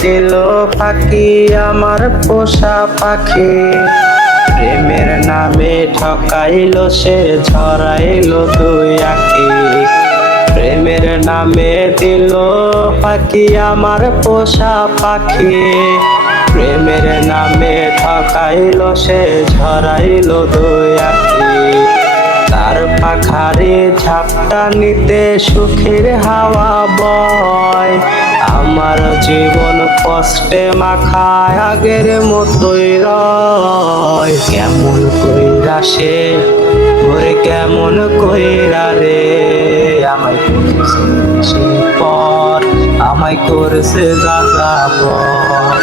দিল ফাঁকি আমার পোষা পাখি। প্রেমের নামে ঠকাইলো সে, ঝরাইলো দুই আঁখি। প্রেমের নামে দিল ফাঁকি আমার পোষা পাখি। প্রেমের নামে ঠকাইলো সে, ঝরাইলো দুই আঁখি। তার পাখারে ঝাপটা নিতে সুখের হাওয়া বয়। আমার জীবন কষ্টে মাখায় আগের মতোই রয়। কেমন কইরা সে ওরে কেমন কইরা রে, আমায় করেছে সে পর, আমায় করেছে যাযাবর।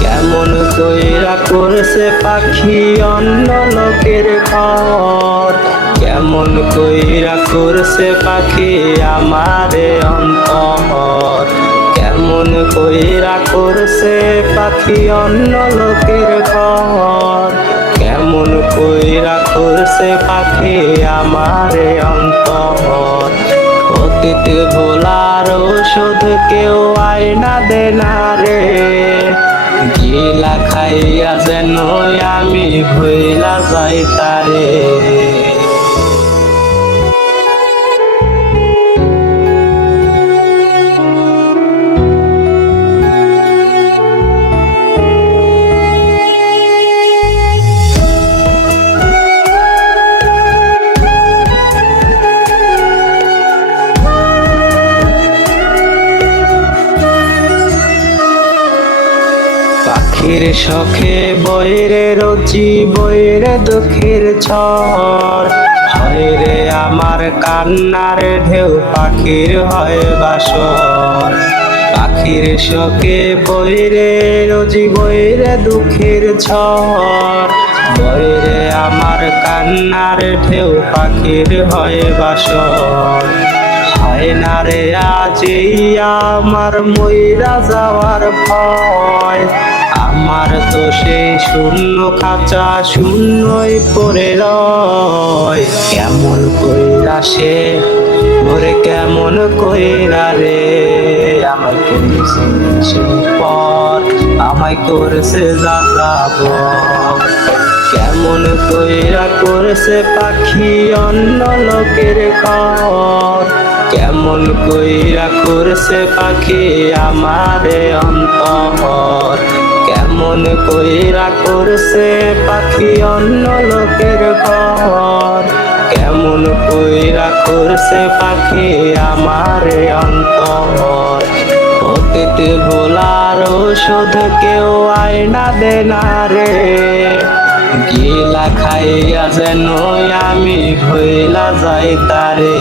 কেমন কইরা করছে পাখি অন্য লোকের ঘর। কেমন কইরা করছে পাখি আমারে অন্তর। কেমন কইরা করছে পাখি অন্য লোকের ঘর। কেমন কইরা করছে পাখি আমারে অন্তর। অতীত ভোলার ওষুধ কেউ আয়না দেনা রে, গিলা খাইয়া যেন আমি ভইলা যাই তারে। পাখির শখে বইরে রচি বইরে দুঃখের ঝড়। হয় রে আমার কান্নার ঢেউ পাখির হয় বাসর। পাখির শখে বইরে রচি বইরে দুঃখের ঝড়। বইরে আমার কান্নার ঢেউ পাখির হয় বাসর। হয় না রে আজ আমার মইরা যাওয়ার ভয়। আমার তো সেই শূন্য খাঁচা শূন্যই পড়ে রয়। কেমন কইরা সে ওরে কেমন কইরা রে, আমায় করেছে সে পর, আমায় করেছে যাযাবর। কেমন কইরা করছে পাখি অন্য লোকের ঘর। কেমন কইরা করছে পাখি আমারে অন্তর। কেমন কইরা করছে পাখি অন্য লোকের ঘর। কেমন কইরা করছে পাখি আমারে অন্তর। অতীত ভোলার ওষুধ কেউ আয়না দেনা রে, গিলা খাইয়া যেন আমি ভইলা যাই তারে।